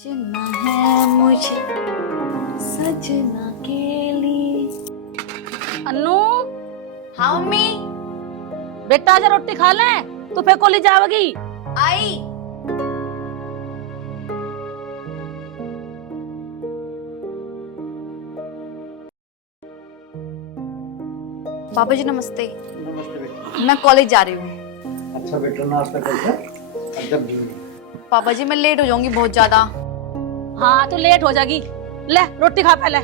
सजना है मुझे सजना के लिए। अन्नू, हाँ मम्मी। बेटा आजा रोटी खा ले, तू फिर कॉलेज जाओगी। आई। पापा जी नमस्ते। नमस्ते बेटा। मैं कॉलेज जा रही हूँ। अच्छा बेटा, नाश्ता करके जब भी। पापा जी मैं लेट हो जाऊंगी बहुत ज्यादा। हाँ तू लेट हो जाएगी, ले रोटी खा पहले।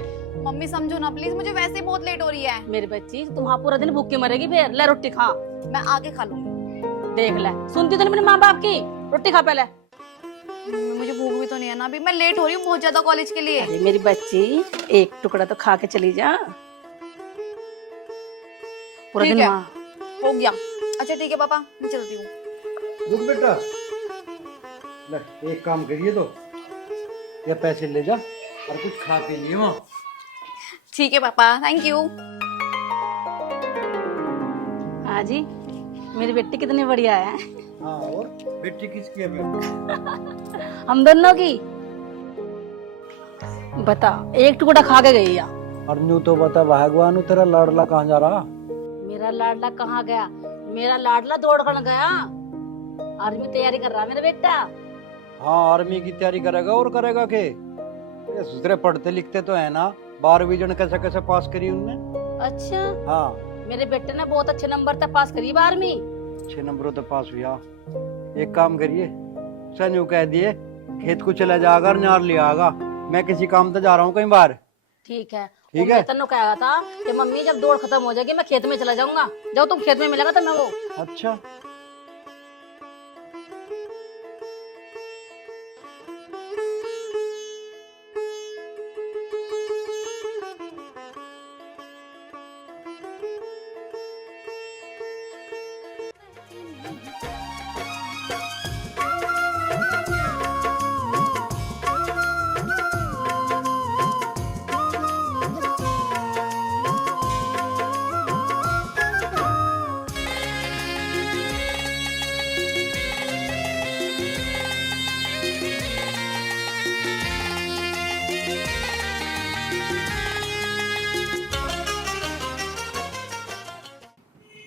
मम्मी समझो ना प्लीज, मुझे वैसे ही बहुत लेट हो रही है। मेरी बच्ची तुम वहाँ पूरा दिन भूख मरेगी, फिर ले रोटी खा। मैं आगे खा लूंगी। देख ले, सुनती तो नहीं मेरे माँ बाप की। रोटी खा पहले। मुझे भूख भी तो नहीं है ना, अभी मैं लेट हो रही हूँ बहुत ज्यादा कॉलेज के लिए। अरे मेरी बच्ची, एक टुकड़ा तो खा के चली जा। पूरा ठीक दिन है, माँ। हो गया। अच्छा ठीक है पापा, मैं चलती हूँ। रुक बेटा, ले एक काम करिए तो, ये पैसे ले जा और कुछ खा पी लिए वहाँ। ठीक है पापा, थैंक यू। हाँ जी, मेरी बेटी कितनी बढ़िया है। हाँ, और बेटी किसकी है बेटा? हम दोनों की। बता, एक टुकड़ा खा के गई या? और न्यू तो बता भगवान, तेरा लाडला कहाँ जा रहा? मेरा लाडला कहाँ गया? मेरा लाडला दौड़ कर गया। आर्मी तैयारी कर रहा मेरा बेटा। हाँ, आर्मी की तैयारी करेगा और करेगा के? ये दूसरे पढ़ते लिखते तो है ना, 12वीं जन कैसे कैसे पास करी उनने। अच्छा, हाँ, मेरे बेटे ने बहुत अच्छे नंबर तक पास करी 12वीं। 6 नंबरों तो पास हुआ। एक काम करिए, सनू कह दिए खेत को चला जाएगा और नार ले आएगा, मैं किसी काम तो जा रहा हूँ कहीं बाहर। ठीक है। ठीक मैं है। तन्नू कहा था कि मम्मी जब दौड़ खत्म हो जाएगी मैं खेत में चला जाऊंगा, जब तुम खेत में मिलेगा तो मैं वो। अच्छा,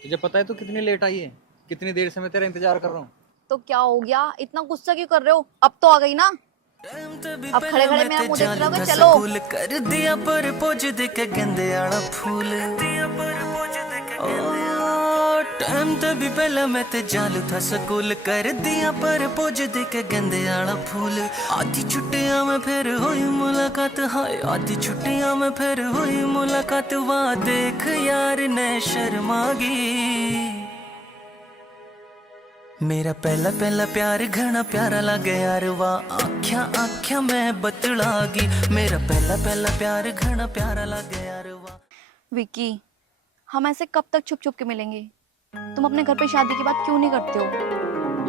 तुझे पता है तू कितनी लेट आई है? कितनी देर से मैं तेरा इंतजार कर रहा हूँ। तो क्या हो गया, इतना गुस्सा क्यों कर रहे हो? अब तो आ गई ना। अब खड़े खड़े मेरा मुंह देख रहे हो? चलो। कर दिया पर पोज दे के गेंदे आला फूल टाइम तो भी पहला मैं ते जालू था स्कूल कर दिया पर पोज दे के गेंदे आला फूल आधी छुट्टियां में फिर हुई मुलाकात हाय आधी छुट्टियां में फिर हुई मुलाकात वाह देख यार ने शर्मा गई मेरा पहला पहला प्यार घना प्यारा लगे यार वाह आख्या आख्या मैं बतलागी मेरा पहला पहला प्यार घना प्यारा लगे यार वाह। विक्की, हम ऐसे कब तक छुप छुप के मिलेंगे? तुम अपने घर पे शादी की बात क्यों नहीं करते हो?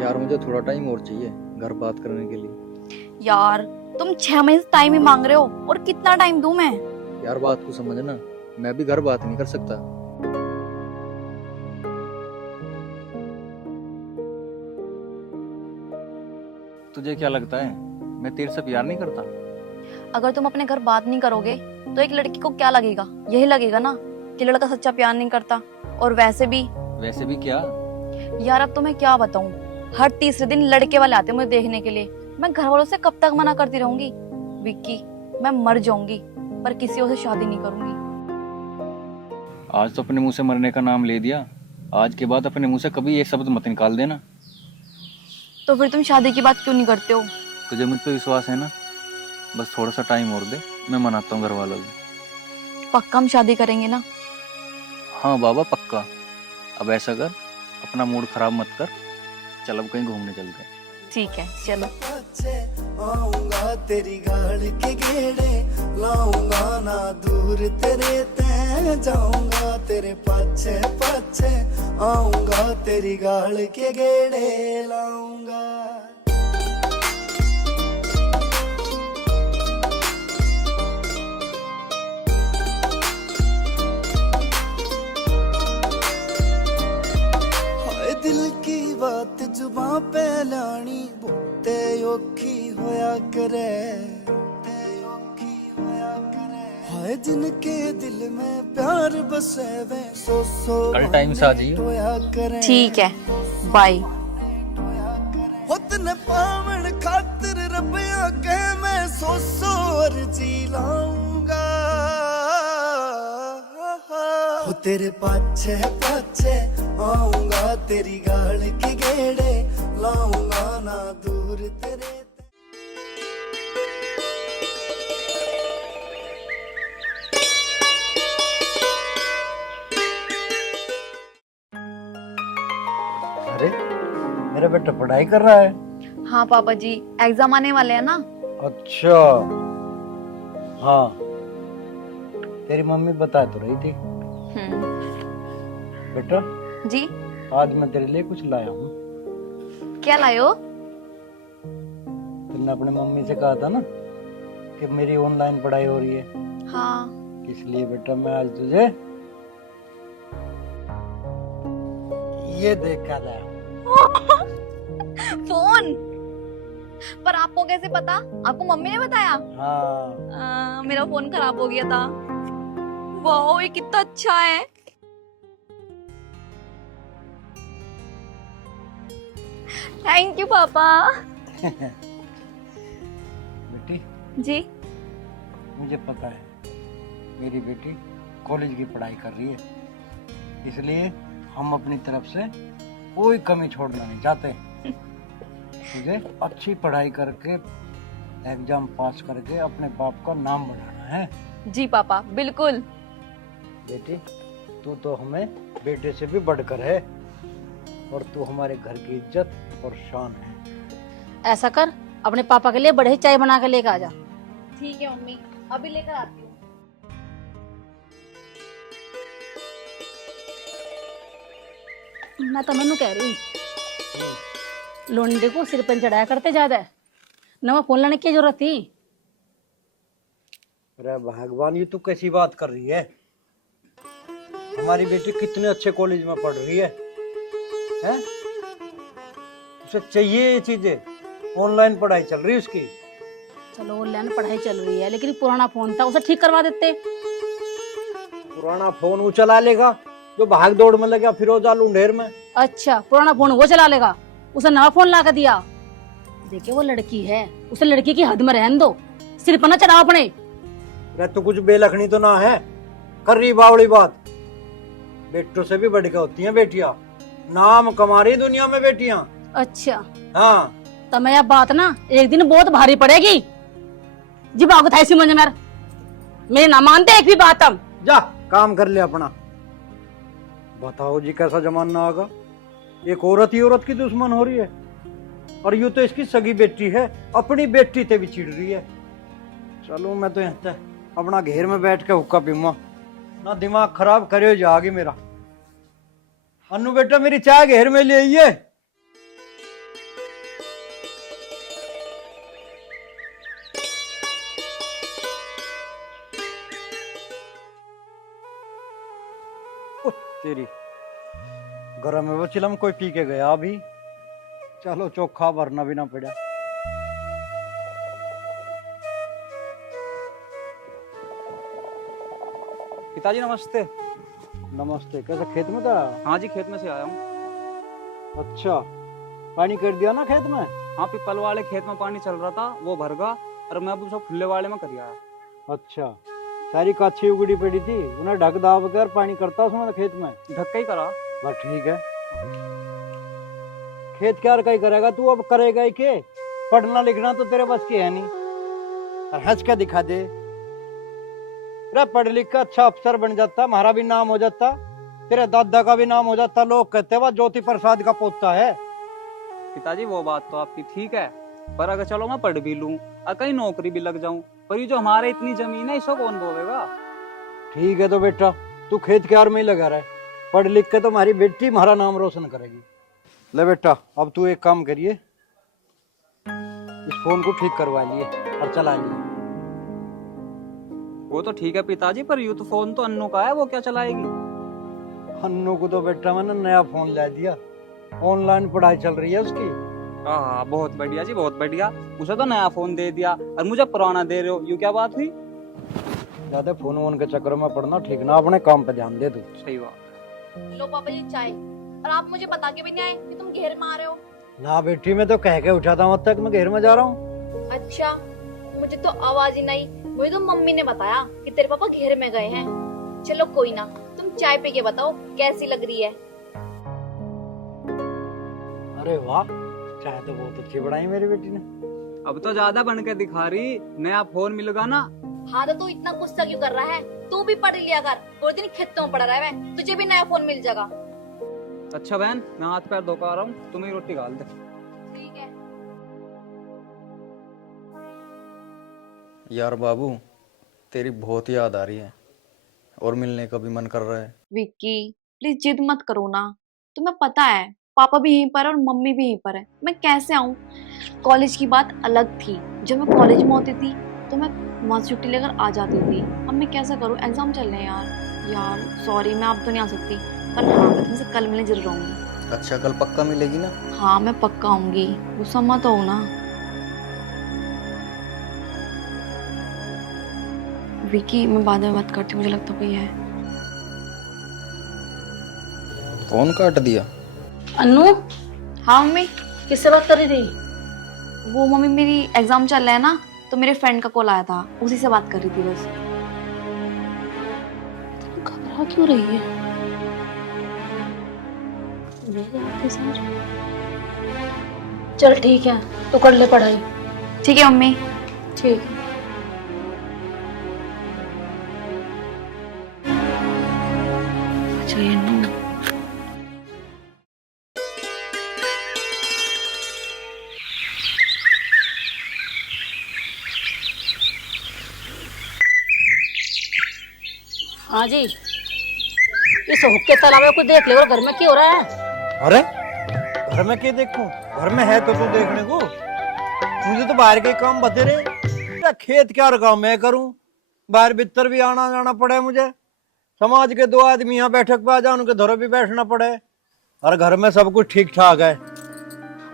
यार मुझे थोड़ा टाइम और चाहिए घर बात करने के लिए। यार तुम 6 महीने से टाइम ही मांग रहे हो, और कितना टाइम दूं मैं? यार बात को समझना, मैं भी घर बात नहीं कर सकता। तुझे क्या लगता है मैं तेरे से प्यार नहीं करता? अगर तुम अपने घर बात नहीं करोगे तो एक लड़की को क्या लगेगा? यही लगेगा ना कि लड़का सच्चा प्यार नहीं करता। और वैसे भी क्या? यार अब तो मैं क्या बताऊं, हर तीसरे दिन लड़के वाले आते हैं मुझे देखने के लिए। मैं घर वालों से कब तक मना करती रहूंगी? विक्की, मैं मर जाऊंगी पर किसी और से शादी नहीं करूंगी। आज तो अपने मुंह से मरने का नाम ले दिया, आज के बाद अपने मुंह से कभी ये शब्द मत निकाल देना। तो फिर तुम शादी की बात क्यों नहीं करते हो? तुझे मुझ पे विश्वास है ना? बस थोड़ा सा टाइम और दे, मैं मनाता हूँ घर वालों को। पक्का हम शादी करेंगे ना? हाँ बाबा पक्का। अब ऐसा कर, अपना मूड खराब मत कर, चल अब कहीं घूमने चलते हैं। ठीक है चलो। आऊंगा तेरी गाड़ के गेड़े लाऊंगा ना दूर तेरे ते जाऊंगा तेरे पाछे पाछे आऊंगा तेरी गाड़ के गेड़े लाऊंगा। दिल की बात जुबां पे लानी बहुते औखी होया करे हाय जिनके दिल में प्यार बसे वे सो कल टाइम से आ जाइए। ठीक है, बाय। होतन पावन खातिर रबिया के मैं सो अर्जी लाऊंगा हो तेरे पाछे पाछे आऊंगा तेरी गाल की गेड़े लाऊंगा ना दूर तेरे। अरे मेरा बेटा पढ़ाई कर रहा है। हाँ पापा जी, एग्जाम आने वाले हैं ना। अच्छा हाँ, तेरी मम्मी बता तो रही थी। बेटा जी, आज मैं तेरे लिए कुछ लाया हूँ। क्या लाए हो? तुमने अपने मम्मी से कहा था ना कि मेरी ऑनलाइन पढ़ाई हो रही है, हाँ। इसलिए बेटा मैं आज तुझे ये देख कर लाया हूँ। फोन? पर आपको कैसे पता? आपको मम्मी ने बताया? हाँ मेरा फोन खराब हो गया था। वाह, ये कितना अच्छा है। थैंक यू पापा। बेटी जी। मुझे पता है मेरी बेटी कॉलेज की पढ़ाई कर रही है, इसलिए हम अपनी तरफ से कोई कमी छोड़ना नहीं चाहते। तुझे अच्छी पढ़ाई करके एग्जाम पास करके अपने बाप का नाम बढ़ाना है। जी पापा, बिल्कुल। बेटी तू तो हमें बेटे से भी बढ़कर है, और तू हमारे घर की इज्जत और शान है। ऐसा कर, अपने पापा के लिए बड़े चाय बना के लेकर आ जा। ठीक है मम्मी, अभी लेकर आती हूँ। मैं तो मैनू कह रही लोंडे को सिर पर चढ़ाया करते ज्यादा है, नवा फोन लाने की जरूरत थी। अरे भगवान, ये तू कैसी बात कर रही है? हमारी बेटी कितने अच्छे कॉलेज में पढ़ रही है, हैं? उसे चाहिए ये चीजें। ऑनलाइन पढ़ाई चल रही है उसकी। चलो ऑनलाइन पढ़ाई चल रही है, लेकिन पुराना फोन था, उसे ठीक करवा देते। पुराना फोन वो चला लेगा जो भाग दौड़ में लगा फिरोजा लुंडेर में। अच्छा, पुराना फोन वो चला लेगा, उसे नया फोन ला कर दिया। देखिए वो लड़की है, उसे लड़की की हद में रहने दो, सिर पर न चढ़ाओ अपने। अरे तू कुछ बेलखनी तो ना है, कर रही बावड़ी बात। बेटों से भी बढ़ के होती हैं बेटियां, नाम कमा रही दुनिया में बेटियां। अच्छा हाँ, तो मैं यह बात ना एक दिन बहुत भारी पड़ेगी। जी बागो था इसी मंज में मेरे ना मानते एक भी बात। हम जा काम कर ले अपना। बताओ जी कैसा जमाना आ गया, एक औरत ही औरत की दुश्मन हो रही है, और यूं तो इसकी सगी बेटी है, अपनी बेटी से भी चिढ़ रही है। चलो मैं तो यहाँ अपना घेर में बैठ के हुक्का पीऊंगा, ना दिमाग खराब करे जागी मेरा। अन्नू बेटा मेरी चाय घेर में ले आइए। तेरी गरम में वो चिलम कोई पी के गया अभी। चलो चोखा भरना भी ना पड़ा। पिताजी नमस्ते। नमस्ते, कैसा खेत में था? हाँ जी, खेत में से आया हूँ। अच्छा, पानी कर दिया ना खेत में? हाँ, पिपल वाले खेत में पानी चल रहा था, वो भर गया, और मैं अब सब खुले वाले में कर आया। अच्छा, सारी काछी उगड़ी पड़ी थी, उन्हें ढक दाब कर पानी करता उसमें खेत में? ढक ही करा। बस ठीक है। खेत क्या कहीं करेगा तू, अब करेगा ही के? पढ़ना लिखना तो तेरे बस की है नहीं, और हंस के दिखा दे। अरे पढ़ लिख कर अच्छा अफसर बन जाता, हमारा भी नाम हो जाता, तेरे दादा का भी नाम हो जाता, लोग कहते वह ज्योति प्रसाद का पोता है। पिताजी वो बात तो आपकी ठीक है, पर अगर चलो मैं पढ़ भी लूं और कहीं नौकरी भी लग जाऊं, पर ये जो हमारे इतनी जमीन है इसको कौन बोलेगा? ठीक है तो बेटा तू खेत क्यार में ही लगा रहा है, पढ़ लिख के तो हमारी बेटी हमारा नाम रोशन करेगी। ले बेटा अब तू एक काम करिए, इस फोन को ठीक करवा लिए और चला लिए। वो तो ठीक है पिताजी, पर यूं तो फोन तो अन्नू का है, वो क्या चलाएगी? अन्नू को तो बेटा मैंने नया फोन ला दिया, ऑनलाइन पढ़ाई चल रही है उसकी। हाँ बहुत बढ़िया जी, बहुत बढ़िया। उसे तो नया फोन दे दिया और मुझे पुराना दे रहे हो, यूं क्या बात हुई? ज्यादा फोन वोन के चक्कर में पड़ना ठीक ना, अपने काम पे ध्यान दे तू। सही बात। लो पापा जी चाय। और आप मुझे बता के भी नहीं आए कि तुम घेर में आ रहे हो। ना बेटी, मैं तो कह के उठा था अब तक मैं घेर में जा रहा हूँ। अच्छा, मुझे तो आवाज ही नहीं, मुझे तो मम्मी ने बताया कि तेरे पापा घेर में गए हैं। चलो कोई ना, तुम चाय पी के बताओ कैसी लग रही है। अरे वाह, चाय तो बहुत अच्छी बनाई मेरी बेटी ने। अब तो ज्यादा बन के दिखा रही, नया फोन मिलेगा ना। हाँ तो तू इतना गुस्सा क्यों कर रहा है? तू भी पढ़ लिया कर, पूरे दिन खेतों में पड़ा रहा है, तुझे भी नया फोन मिल जाएगा। अच्छा बहन, मैं हाथ पैर धो कर आ रहा हूँ, तुम्हें रोटी डाल दे। ठीक है। यार बाबू, तेरी बहुत याद आ रही है और मिलने का भी मन कर रहा है। विक्की प्लीज जिद मत करो ना, तुम्हें पता है पापा भी यहीं पर है और मम्मी भी यहीं पर है, मैं कैसे आऊं? कॉलेज की बात अलग थी, जब मैं कॉलेज में होती थी तो मैं वहां से छुट्टी लेकर आ जाती थी। अब मैं कैसे करूं, एग्जाम चल रहे हैं यार। यार सॉरी, मैं अब तो नहीं आ सकती, पर हाँ मैं तुमसे कल मिलने जरूर आऊंगी। अच्छा, कल पक्का मिलेगी ना? हाँ मैं पक्का आऊंगी, गुस्सा मत हो ना। विक्की मैं बाद में बात करती हूँ, मुझे लगता कोई है। फोन काट दिया। अन्नू, हाँ मम्मी। किससे बात कर रही थी? वो मम्मी मेरी एग्जाम चल रहा है ना, तो मेरे फ्रेंड का कॉल आया था, उसी से बात कर रही थी बस। घबरा क्यों रही है? मेरे आपके साथ। चल ठीक है, तो कर ले पढ़ाई। ठीक है मम्मी। ठीक है। अच्छा ये नो। हाँ जी, इस हुक्के तालाब में कुछ देख ले और घर में क्या हो रहा है? अरे घर में क्या देखूं? घर में है तो तू देखने को, मुझे तो बाहर के काम बते रहे। खेत क्या काम मैं करूं, बाहर भीतर भी आना जाना पड़े मुझे। समाज के दो आदमी यहाँ बैठक पे आ जाए, उनके घरों भी बैठना पड़े, और घर में सब कुछ ठीक ठाक है।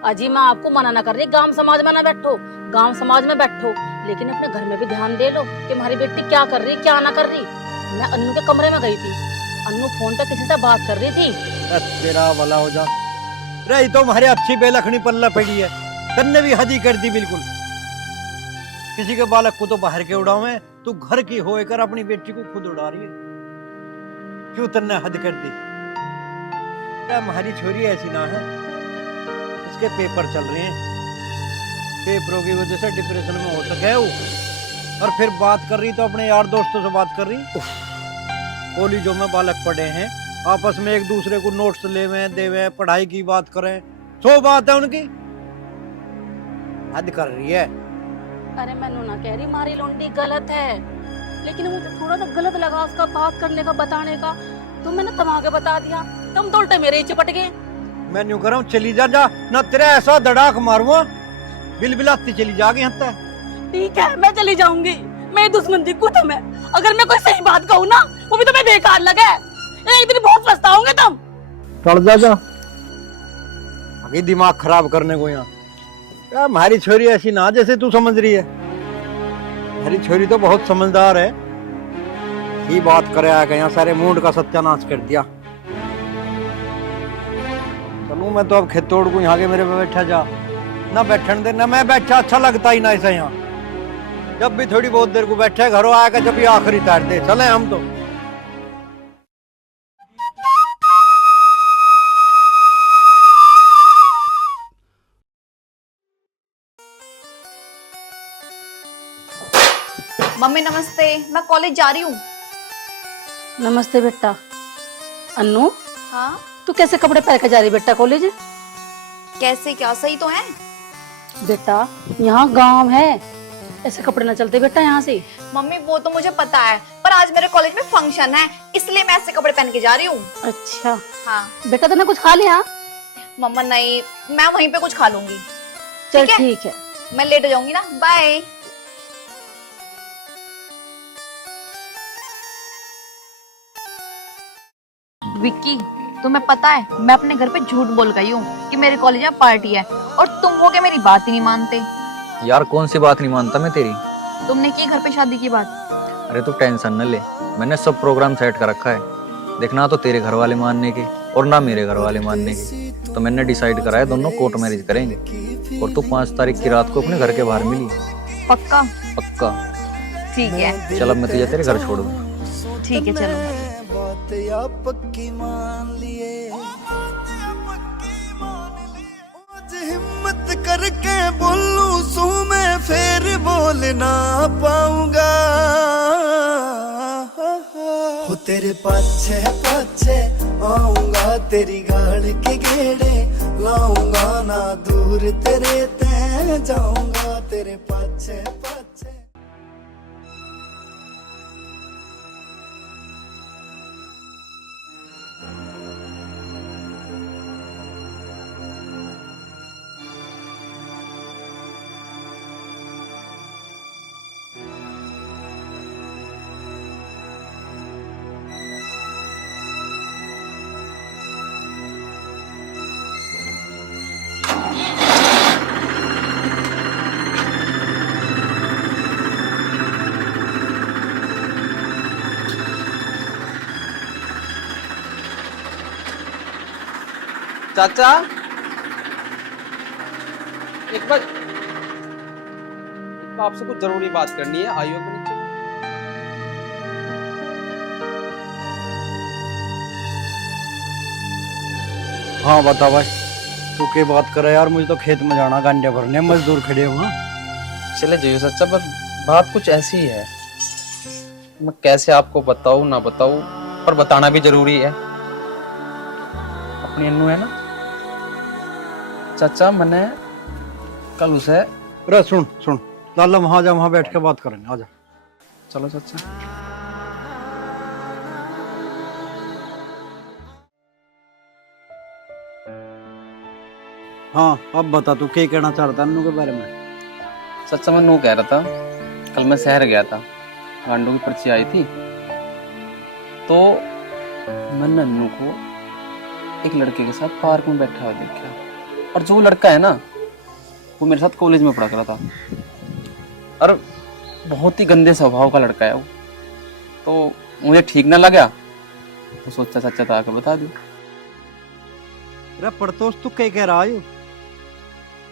अजी मैं आपको मना ना कर रही, गांव समाज में ना बैठो, गांव समाज में बैठो, लेकिन अपने घर में भी ध्यान दे लो कि हमारी बेटी क्या कर रही क्या ना कर रही। मैं अन्नू के कमरे में गई थी, अन्नू फोन पे किसी से बात कर रही थी। तेरा भला हो जा रही, तो हमारी अच्छी बेलखनी पल्ला पड़ी है, तन्ने भी हदी कर दी बिल्कुल। किसी के बालक को तो बाहर के उड़ावे, तू घर की होकर अपनी बेटी को खुद उड़ा रही है, क्यों तन्ने हद कर दी? क्या हमारी छोरी ऐसी ना है, उसके पेपर चल रहे हैं, पेपरों की वजह से डिप्रेशन में हो सके वो, और फिर बात कर रही तो अपने यार दोस्तों से बात कर रही। कॉलेजों में बालक पढ़े हैं, आपस में एक दूसरे को नोट्स लेवे देवे, पढ़ाई की बात करें, सो बात है उनकी, हद कर रही है। अरे मैनू ना कह रही मारी लोंडी गलत है, लेकिन मुझे थोड़ा सा गलत लगा उसका बात करने का बताने का, तो मैंने तमाके बता दिया, तुम तो उल्टे मेरे ही चिपट गए। मैं न्यू कर रहा हूँ, चली जा जा ना, तेरा ऐसा धड़ाक मारूंगा बिलबिलाती चली जागी हत्ता। ठीक है मैं चली जाऊंगी, मेरी दुश्मन थी खुद में, अगर मैं कोई सही बात कहूँ ना वो भी तुम्हें बेकार लगे, एक दिन बहुत पछताओगे तुम। चल जा जा, आगे दिमाग खराब करने को यहाँ। क्या हमारी छोरी ऐसी ना जैसे तू समझ रही है, हमारी छोरी तो बहुत समझदार है। ये बात करे आगे यहाँ सारे मूड का सत्यानाश कर दिया। चलूं मैं तो अब खेत तोड़ को, यहाँ के मेरे पे बैठा जा ना, बैठन दे ना, मैं बैठा अच्छा लगता ही ना ऐसा यहाँ। जब भी थोड़ी बहुत देर को बैठे, घरों आएगा जब भी आखिरी तार दे, चले हम तो। मम्मी नमस्ते, मैं कॉलेज जा रही हूँ। नमस्ते बेटा। अन्नू हाँ तू कैसे कपड़े पहन के जा रही बेटा कॉलेज? कैसे, क्या सही तो है? बेटा यहाँ गांव है, ऐसे कपड़े ना चलते बेटा यहाँ से। मम्मी वो तो मुझे पता है, पर आज मेरे कॉलेज में फंक्शन है, इसलिए मैं ऐसे कपड़े पहन के जा रही हूँ। अच्छा हाँ बेटा तूने कुछ खा लिया? मम्मा नहीं, मैं वहीं पे कुछ खा लूंगी। चल ठीक है? ठीक है। मैं लेट हो जाऊंगी ना, बाय। विक्की तुम्हें पता है मैं अपने घर पे झूठ बोल गई हूँ कि मेरे कॉलेज में पार्टी है, और तुम हो के मेरी बात ही नहीं मानते। यार कौन सी बात नहीं मानता मैं तेरी? तुमने की घर पे शादी की बात? अरे तू टेंशन न ले, मैंने सब प्रोग्राम सेट कर रखा है। देखना तो तेरे घर वाले मानने के और ना मेरे घर वाले मानने के। तो मैंने डिसाइड करा है दोनों कोर्ट मैरिज करेंगे और तू 5 तारीख की रात को अपने घर के बाहर मिली। पक्का? पक्का। ठीक है। चल अब मैं तुझे तेरे घर छोड़ दूँ। ठीक है चलो। बात या पक्की मान लिए, आज हिम्मत करके बोलूं सू मैं फिर बोल ना पाऊंगा। हो तेरे पाछे पाछे आऊंगा, तेरी गाड़ के गेड़े लाऊंगा ना, दूर तेरे ते जाऊंगा, तेरे पाछे पाछे। चाचा एक बार आपसे कुछ जरूरी बात करनी है, आइयो को नीचे। हाँ बता भाई, तू क्या बात कर रहा है यार? मुझे तो खेत में जाना, गांडे भरने, मजदूर खड़े हुए। चले जाइए चाचा, पर बात कुछ ऐसी है, मैं कैसे आपको बताऊं ना बताऊं, पर बताना भी जरूरी है। अपनी अन्नू है ना चाचा, मैंने कल उसे। अरे सुन सुन लाला, वहां जा, वहां बैठ के बात करेंगे, आजा। चलो चाचा। हाँ अब बता, तू क्या कहना चाहता है अन्नू के बारे में? चाचा मैं नू कह रहा था, कल मैं शहर गया था, गांडू की पर्ची आई थी, तो मैंने अन्नू को एक लड़के के साथ पार्क में बैठा हुआ देखा। और जो लड़का है ना, वो मेरे साथ कॉलेज में पढ़ा करा था, और बहुत ही गंदे स्वभाव का लड़का है वो। तो मुझे ठीक ना लगा, तो सोचा चाचा तो आके बता दी। अरे पड़तोस तू क्या कह रहा है?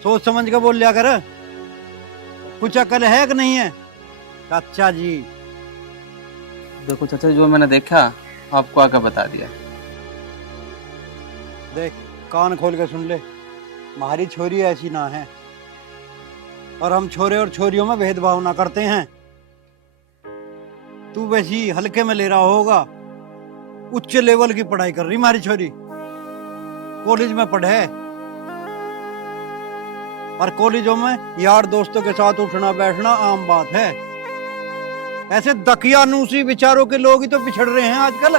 सोच समझ के बोल लिया कर, कुछ अकल है कि नहीं है? चाचा जी देखो चाचा, जो मैंने देखा आपको आके बता दिया। देख, कान खोल के सुन ले, हमारी छोरी ऐसी ना है, और हम छोरे और छोरियों में भेदभाव ना करते हैं। तू वैसी हल्के में ले रहा होगा, उच्च लेवल की पढ़ाई कर रही हमारी छोरी, कॉलेज में पढ़े, और कॉलेजों में यार दोस्तों के साथ उठना बैठना आम बात है। ऐसे दकियानूसी विचारों के लोग ही तो पिछड़ रहे हैं आजकल।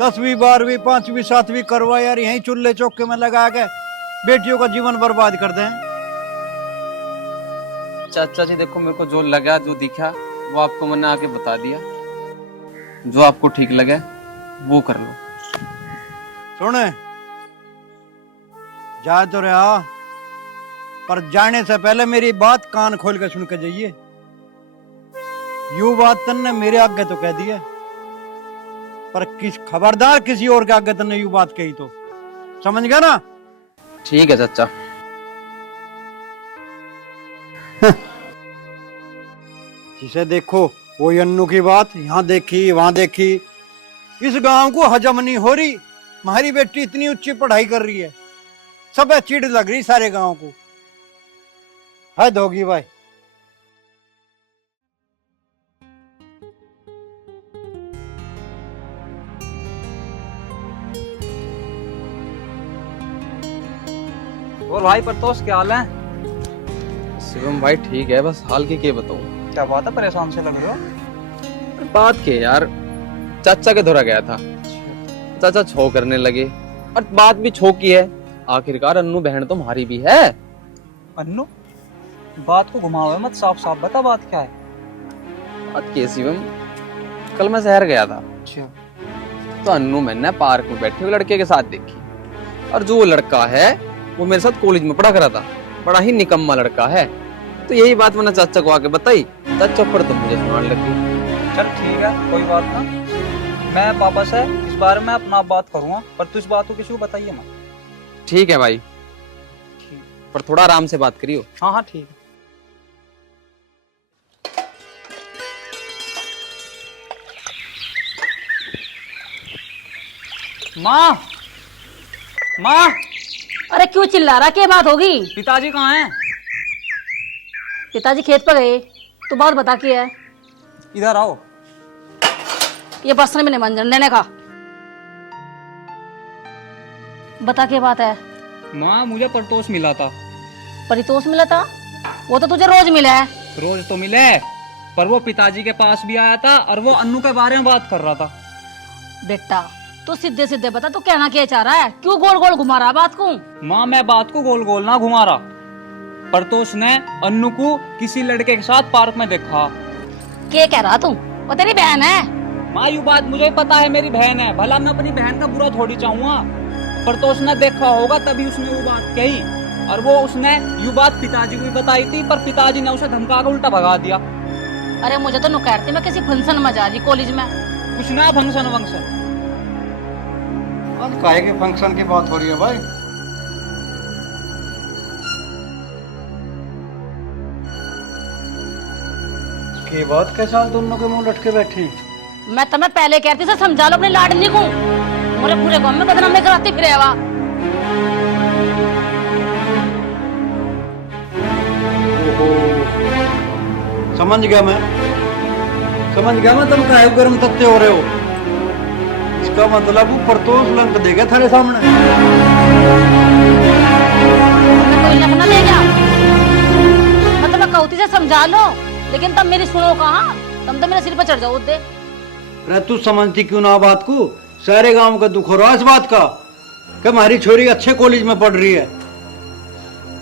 10वीं 12वीं 5वीं 7वीं करवा यार, यहीं चूल्हे चौके में लगा के बेटियों का जीवन बर्बाद कर दें। चाचा जी देखो, मेरे को जो लगा जो दिखा वो आपको मैंने आके बता दिया, जो आपको ठीक लगे वो कर लो। सुन, जा तो रहा, पर जाने से पहले मेरी बात कान खोल के सुन के जाइए। यू बात तन्ने मेरे आगे तो कह दी है, पर खबरदार किसी और के आगे तन्ने यू बात कही तो, समझ गया ना? ठीक है चाचा। जिसे देखो वो अन्नू की बात यहाँ देखी वहां देखी, इस गांव को हजम नहीं हो रही। हमारी बेटी इतनी ऊंची पढ़ाई कर रही है, सब चिढ़ लग रही सारे गांव को। हद होगी भाई। और भाई परतोष क्या हाल है? शिवम भाई ठीक है, बस हाल की क्या बताऊं। क्या बात है, परेशान से लग रहे हो? बात के यार, चाचा के धोरा गया था, चाचा छो करने लगे, और बात भी छो की है। आखिरकार अन्नू बहन तो हमारी भी है। अन्नू, बात को घुमाओ मत, साफ साफ बता बात क्या है। बात के शिवम, कल मैं शहर गया था, अच्छा, तो अन्नू मैंने पार्क में बैठे हुए लड़के के साथ देखी, और जो वो लड़का है वो मेरे साथ कॉलेज में पढ़ा करा था, बड़ा ही निकम्मा लड़का है। तो यही बात मैंने चाचा को आके बताई, था, चौपड़ तो मुझे सुनाने लगी। चल ठीक है, कोई बात ना। मैं पापा से इस बारे में अपना बात करूंगा, पर तू इस बात को किसी को बताइए मत। ठीक है भाई, पर थोड़ा आराम से बात करियो। हाँ हाँ ठीक है। माँ, माँ, अरे क्यों चिल्ला रहा, क्या बात होगी? पिताजी कहाँ हैं? पिताजी खेत पर गए। तू बात बता क्या है? इधर आओ। ये बर्तन में नहीं मंजन देने का। बता क्या बात है? माँ, मुझे परतोष मिला था। परितोष मिला था? वो तो तुझे रोज मिला है। रोज तो मिले, पर वो पिताजी के पास भी आया था और वो अन्नू के बारे में बात कर रहा था। बेटा तू सीधे सीधे बता, तू कहना क्या चाह रहा है? क्यों गोल गोल घुमा रहा बात को? माँ, मैं बात को गोल गोल ना घुमा रहा। परतोष ने अन्नू को किसी लड़के के साथ पार्क में देखा। क्या कह रहा तू? वो तेरी बहन है? माँ, ये बात मुझे पता है, मेरी बहन है। भला मैं अपनी बहन का बुरा थोड़ी चाहूंगा। परतोष ने देखा होगा तभी उसने वो बात कही, और वो उसने ये बात पिताजी को भी बताई थी, पर पिताजी ने उसे धमका कर उल्टा भगा दिया। अरे मुझे तो नुकैर थी, मैं किसी फंक्शन में जा रही कॉलेज में। कुछ ना फंक्शन वंक्शन। आज काहे के फंक्शन की बात हो रही है भाई? की बात के साथ दोनों के मुंह लटके बैठे हैं? मैं तुम्हें पहले कहती से समझा लो अपने लाडली को। मोरे पूरे गांव में बदनाम नहीं कराती फिरे वा। समझ गया मैं, तुम काहे गर्म तत्ते हो रहे हो। इसका मतलब वो परतोष लंक देगा थारे सामने। कोई लगना देगा? मतलब मैं कहती से समझा लो, लेकिन तब मेरी सुनो कहाँ? तुम तो मेरे सिर पर चढ़ जाओ दे। अरे तू समझती क्यों ना बात को? सारे गांव का दुख हो रहा है इस बात का कि हमारी छोरी अच्छे कॉलेज में पढ़ रही है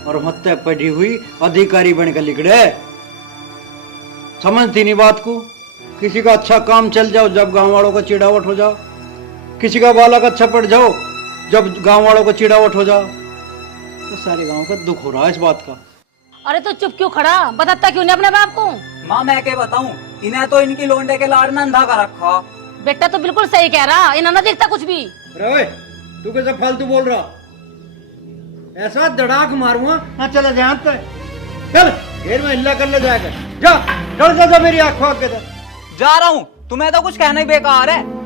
और मत्ते पढ़ी हुई अधिकारी बनकर लिखड़े। समझती नहीं बात को? किसी का अच्छा काम चल जाओ जब गांव वालों का चिड़ावट हो जाओ, किसी का बालक अच्छा पढ़ जाओ जब गांव वालों का चिड़ावट हो जाओ। तो सारे गांव का दुख हो रहा है इस बात का। अरे तो चुप क्यों खड़ा? बताता क्यों नहीं अपने बाप को? माँ, मैं क्या बताऊं, इन्हें तो इनकी लोंडे के लाड़ में अंधा कर रखा। बेटा तो बिल्कुल सही कह रहा, इन्हें ना दिखता कुछ भी। अरे ओए, तू कैसे फालतू बोल रहा? ऐसा धड़ाक मारूंगा ना, चला जा पे। चल घेर में हिल्ला कर ले जाएगा। जा डर जा मेरी आंखों आगे से। जा रहा हूँ, तुम्हें तो कुछ कहना ही बेकार है।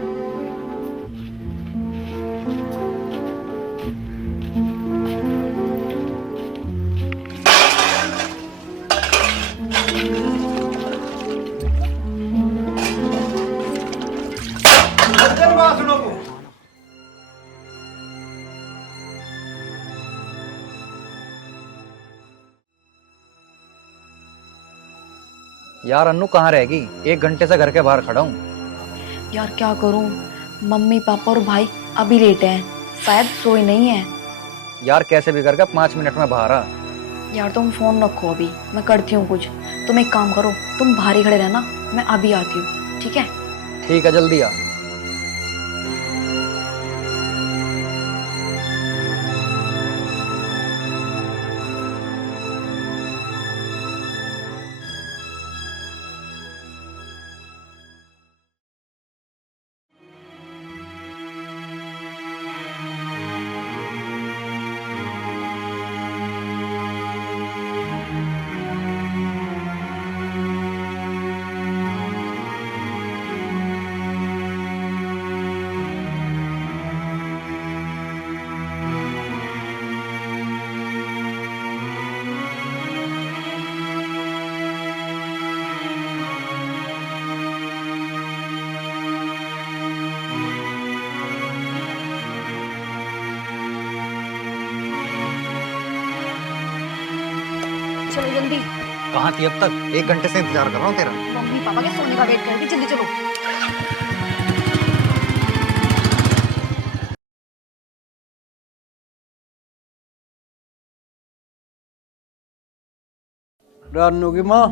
यार अन्नू कहाँ रहेगी? 1 घंटे से घर के बाहर खड़ा हूँ। यार क्या करूं, मम्मी पापा और भाई अभी लेटे हैं, शायद सोए नहीं है। यार कैसे भी करके 5 मिनट में बाहर आ। यार तुम फोन रखो, अभी मैं करती हूँ कुछ। तुम एक काम करो, तुम बाहर ही खड़े रहना, मैं अभी आती हूँ, ठीक है? ठीक है, जल्दी आ। चलो जल्दी। कहाँ थी अब तक? 1 घंटे से इंतजार कर रहा हूँ तेरा। मम्मी पापा के सोने का वेट करके, जल्दी चलो। रानू की माँ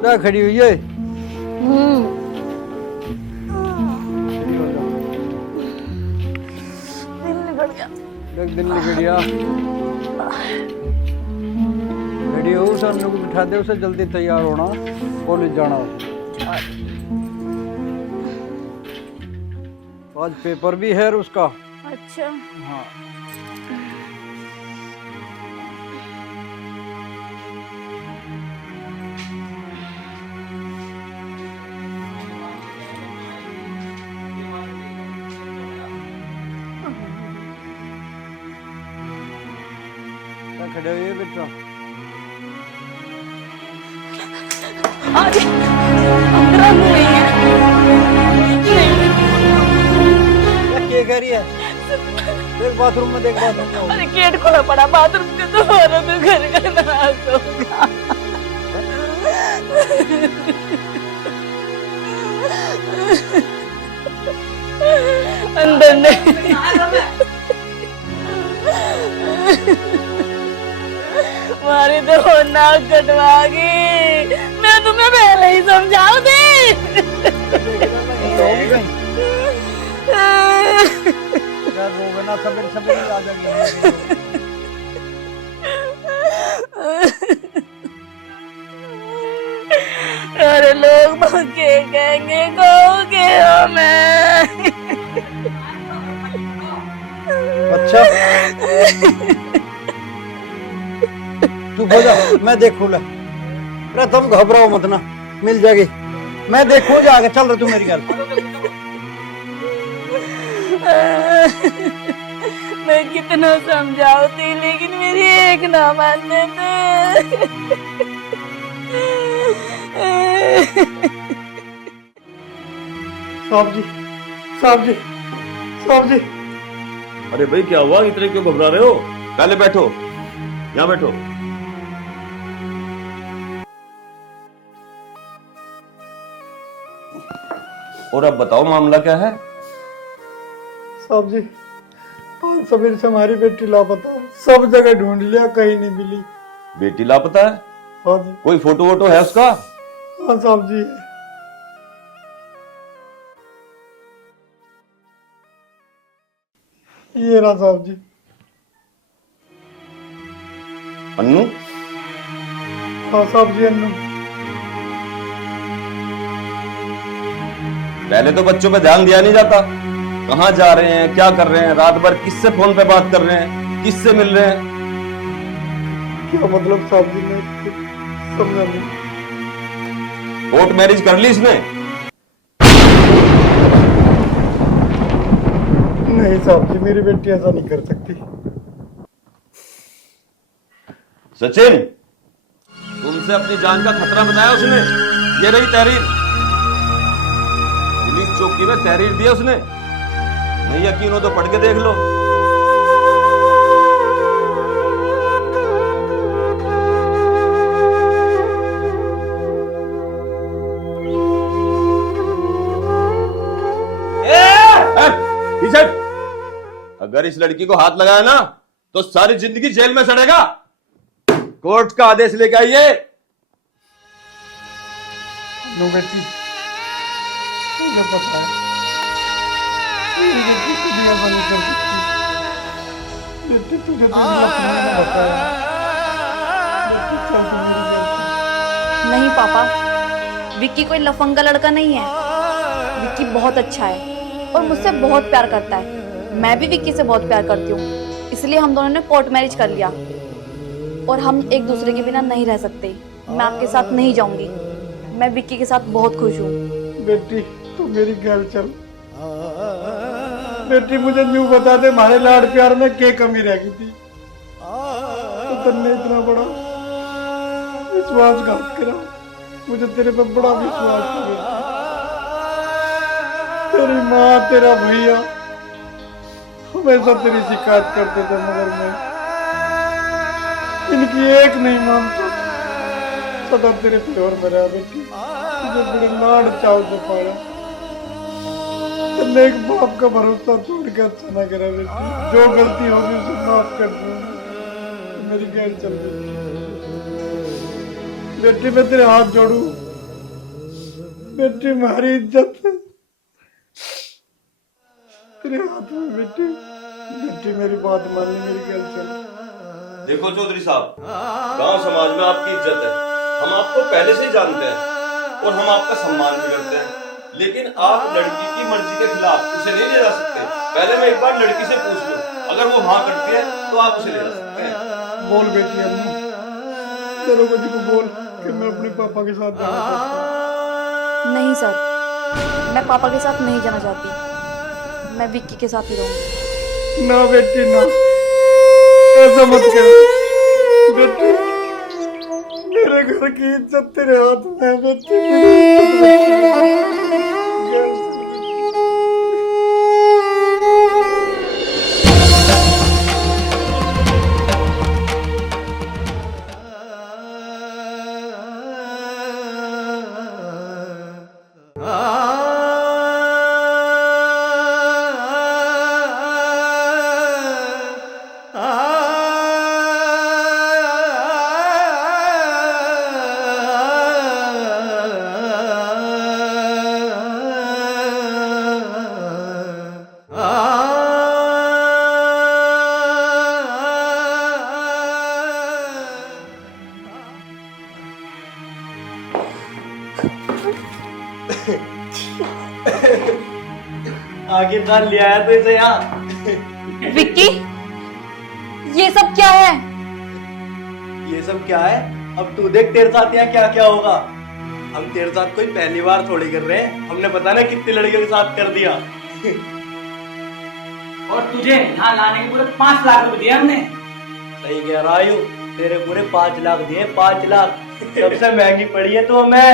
क्या खड़ी हुई है? दिल निकल गया। दिन निकल गया। रेडी हो उस अन्नू को बिठा दे, उसे जल्दी तैयार होना, कॉलेज जाना हो। आज पेपर भी है उसका। अच्छा हाँ क्या खड़े हुए बेटा? आज अंदर नहीं है। क्या कह रही है? देख बाथरूम में, देख बाथरूम में। अरे गेट खोला पड़ा बाथरूम के, तो हमारा तो घर का नाश होगा। अंदर नहीं। हमारी तो नाक कटवागी। मैं तुम्हें पहले ही समझाऊं थी। यार रोवे ना, सवेरे सवेरे आ जाएगी। अरे लोग मुझे कहेंगे कहोगे हमें। अच्छा तू हो जा, मैं देखूंगा। अरे तुम घबराओ मत ना, मिल जाएगी। मैं देखूं जाके, चल रहा तू मेरी घर। मैं कितना समझाती लेकिन मेरी एक ना मानने थे। साहब जी, साहब जी, साहब जी। अरे भाई क्या हुआ, इतने क्यों घबरा रहे हो? पहले बैठो, यहाँ बैठो। और अब बताओ मामला क्या है? साहब जी, आज सवेरे से हमारी बेटी लापता है। सब जगह ढूंढ लिया, कहीं नहीं मिली। बेटी लापता है? हाँ जी। कोई फोटो वोटो है उसका? हाँ साहब जी। ये रहा साहब जी। अन्नू? हाँ साहब जी, अन्नू। पहले तो बच्चों पे ध्यान दिया नहीं जाता। कहाँ जा रहे हैं, क्या कर रहे हैं, रात भर किससे फोन पे बात कर रहे हैं, किससे मिल रहे हैं? क्या मतलब साहब जी, मैं समझा नहीं। कोर्ट मैरिज कर ली इसने? नहीं साहब जी, मेरी बेटी ऐसा नहीं कर सकती। सचिन, तुमसे अपनी जान का खतरा बताया उसने? ये रही तहरीर, पुलिस चौकी में तहरीर दिया उसने। नहीं यकीन हो तो पढ़ के देख लो। पीछे। अगर इस लड़की को हाथ लगाया ना तो सारी जिंदगी जेल में सड़ेगा। कोर्ट का आदेश लेके आइए। नो बेटी, मुझे पता है मेरी बेटी तुझे ऐसा नहीं कर सकती। बेटी तुझे तो अपना ने बताया। बेटी चल तू मेरी बेटी। नहीं पापा, विक्की कोई लफंगा लड़का नहीं है। विक्की बहुत अच्छा है और मुझसे बहुत प्यार करता है। मैं भी विक्की से बहुत प्यार करती हूँ, इसलिए हम दोनों ने कोर्ट मैरिज कर लिया। और हम एक दूसरे के बिना नहीं रह सकते। मैं आपके साथ नहीं जाऊंगी। मैं विक्की के साथ बहुत खुश हूँ। बेटी तू मेरी घर चल। बेटी मुझे न्यू बता दे, हमारे लाड प्यार में क्या कमी रह गई थी? तो तुमने इतना बड़ा विश्वासघात करा। मुझे तेरे पे बड़ा विश्वास था बेटी। तेरी माँ, तेरा भैया हमेशा तेरी शिकायत करते थे, मगर मैं इनकी एक नहीं मानता। सदा तेरे प्योर में रहा बेटी। तुझे बड़े लाड चाव से पाया। तुमने एक बाप का भरोसा तोड़ के अच्छा ना करा बेटी। जो गलती होगी उसे माफ कर दूंगा। मेरी गैर चल रही बेटी, मैं तेरे हाथ जोड़ू बेटी, हमारी इज्जत है तेरे हाथ में बेटी। बेटी मेरी बात मान ली, मेरी गैर चल। देखो चौधरी साहब, गांव समाज में आपकी इज्जत है, हम आपको पहले से ही जानते हैं और हम आपका सम्मान भी करते हैं, लेकिन आप लड़की की मर्जी के खिलाफ उसे नहीं ले जा सकते। पहले मैं एक बार लड़की से पूछ लूं, अगर वो हाँ करती है तो आप उसे ले जा सकते हैं। बोल बेटी अन्नू, दरोगा जी को बोल कि मैं अपने पापा के साथ जाना चाहता हूं। नहीं सर, मैं पापा के साथ नहीं जाना चाहती, मैं विक्की के साथ ही रहूंगी। ना बेटी ना, ऐसा मत करो बेटी, मेरे घर की इज्जत तेरे हाथ में है बेटी, आखिरकार ले आया तो इसे यहाँ। विक्की, ये सब क्या है? ये सब क्या है? अब तू देख तेरे साथ यहाँ क्या क्या होगा। हम तेरे साथ कोई पहली बार थोड़ी कर रहे हैं, हमने पता ना कितनी लड़कियों के साथ कर दिया। और तुझे यहाँ लाने के पूरे 5 लाख रुपए दिए हमने। सही कह रहा आयु, तेरे पूरे 5 लाख दिए, 5 लाख। सबसे महंगी पड़ी है तो हमें,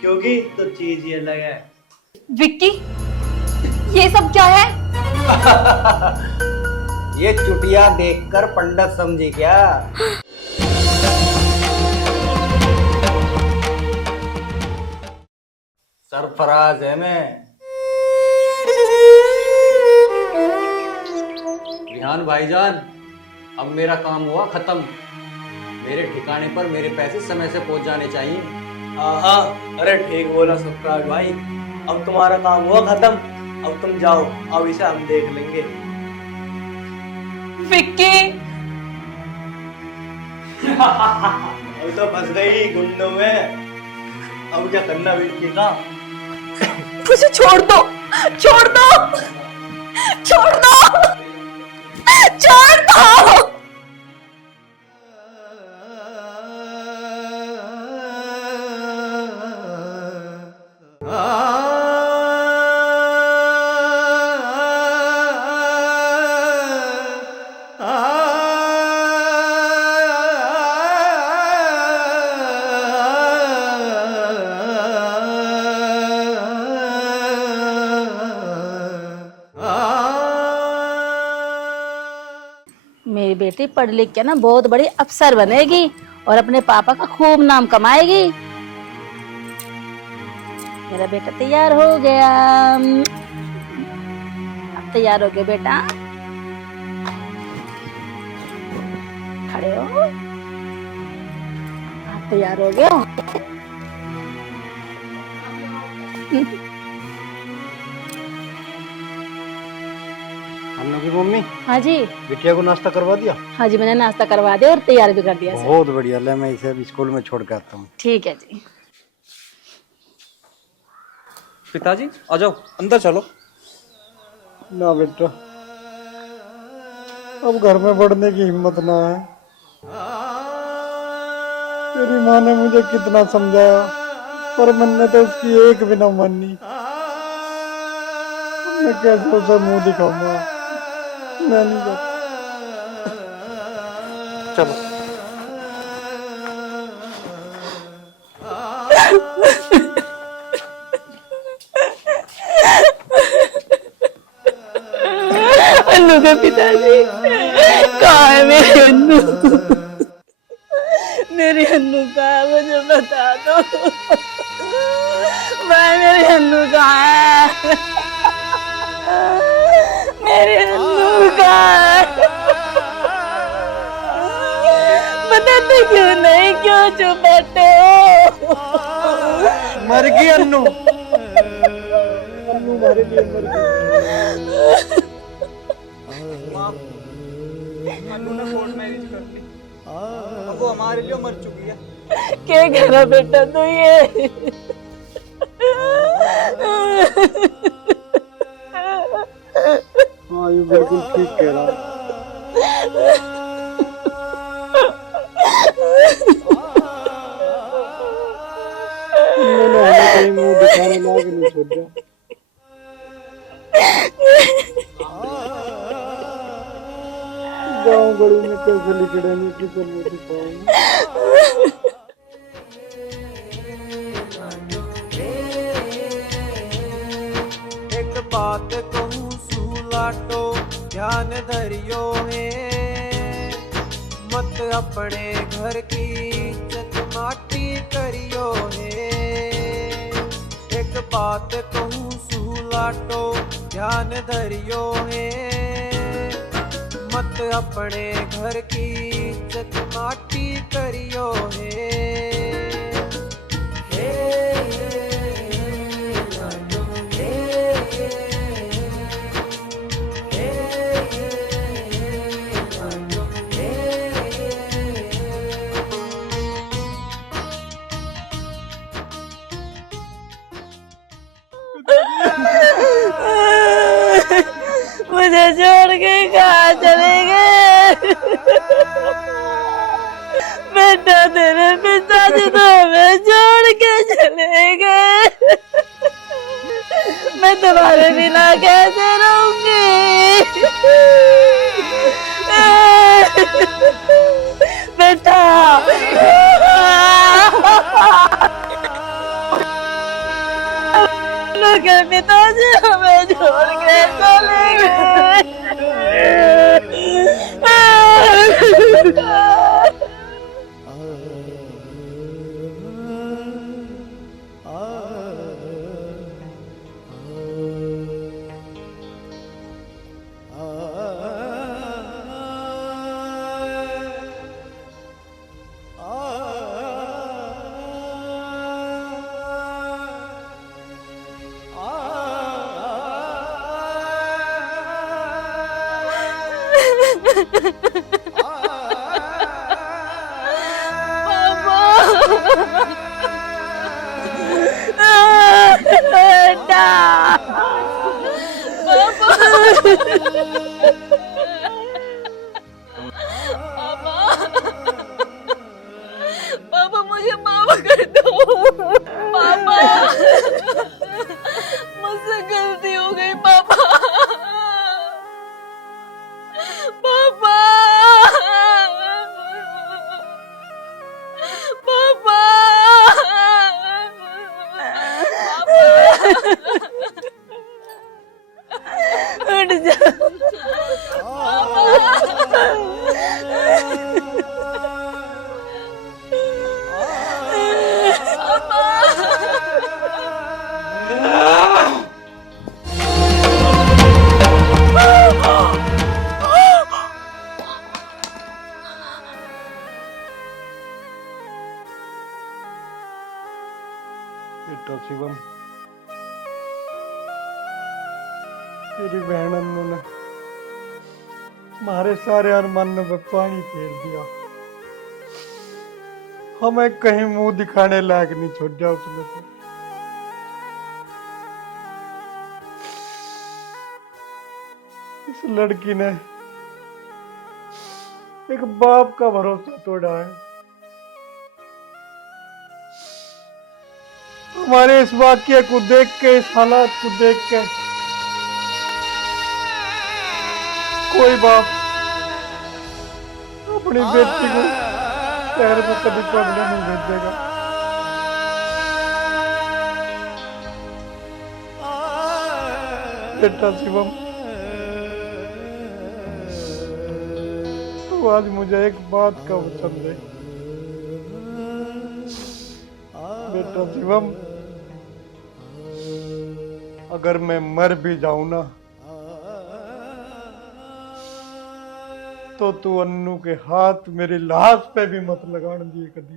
क्योंकि तो चीज ही अलग है। विक्की, ये सब क्या है? ये चुटिया देखकर पंडित समझी क्या? सरफराज है मैं। रिहान भाईजान, अब मेरा काम हुआ खत्म। मेरे ठिकाने पर मेरे पैसे समय से पहुंच जाने चाहिए। हाँ, अरे ठीक बोला सरफराज भाई, अब तुम्हारा काम हुआ खत्म, अब तुम जाओ, अब इसे हम देख लेंगे। विक्की, अब तो फंस गई गुंडों में, अब क्या करना विक्की का? मुझे छोड़ दो, छोड़ दो, छोड़ दो, छोड़ दो। मेरी बेटी पढ़ लिख के ना बहुत बड़ी अफसर बनेगी और अपने पापा का खूब नाम कमाएगी। मेरा बेटा तैयार हो गया। अब तैयार हो गया बेटा, खड़े हो। आप तैयार हो गए हो? अन्नू की मम्मी, हाँ जी, बिटिया को नाश्ता करवा दिया? हाँ जी, मैंने नाश्ता करवा दिया और तैयार भी कर दिया सर। बहुत बढ़िया, ले मैं इसे अभी स्कूल में छोड़ के आता हूँ। ठीक है जी। पिताजी आ जाओ, अंदर चलो। ना बेटा, अब घर में पढ़ने की हिम्मत ना है। तेरी माँ ने मुझे कितना समझाया, पर मैंने तो उसकी एक भी ना मानी। मैं कैसे उसे मुंह दिखाऊंगा? मैं नहीं जाता। चलो। अन्नू के पिताजी कहाँ है? मेरे अन्नू, मेरी अन्नू कहाँ है? मुझे बता दो भाई, मेरी अन्नू कहाँ है? मेरी अन्नू कहाँ है? बताते क्यों नहीं, क्यों चुप बैठे हो? मर गई अन्नू, अन्नू हमारे लिए मर गई। अन्नू ने कोर्ट मैरिज कर ली। अब वो हमारे लिए मर चुकी है। क्या करा बेटा तू ये? हाँ ये बिल्कुल ठीक कह रहा है। मैंने हमें कहीं मुंह दिखाने लायक नहीं छोड़ा। गाँव गली में कैसे लिखड़े की जरूरत दिखाऊंगी। एक बात कहूँ सुलाटो ध्यान धरियो है, मत अपने घर की इज्जत माटी करियो है। एक बात कहूँ सुलाटो ध्यान धरियो है, मत अपने घर की इज्जत माटी करियो है। मुझे छोड़ के कहाँ चले गए? बेटा तेरे पिताजी तो हमें छोड़ के चले गए। मैं तुम्हारे बिना कैसे रहूंगी? बेटा के पिताजी हमें छोड़ के चले पापा मुझे माफ कर दो। पापा मुझसे गलती हो गई पापा। पापा पापा उठ जा बेटा शिवम, तेरी बहन अनु ने हमारे सारे अरमानों पे पानी फेर दिया। हमें कहीं मुंह दिखाने लायक नहीं छोड़ा उसने तो। इस लड़की ने एक बाप का भरोसा तोड़ा है। हमारे इस वाक्य को देख के, इस हालात को देख के कोई बाप अपनी बेटी को शहर में कभी पढ़ने नहीं भेजेगा। बेटा शिवम, तू आज मुझे एक बात का वचन दे। बेटा शिवम, अगर मैं मर भी जाऊं ना, तो तू अन्नू के हाथ मेरी लाश पे भी मत लगाने दिए कभी।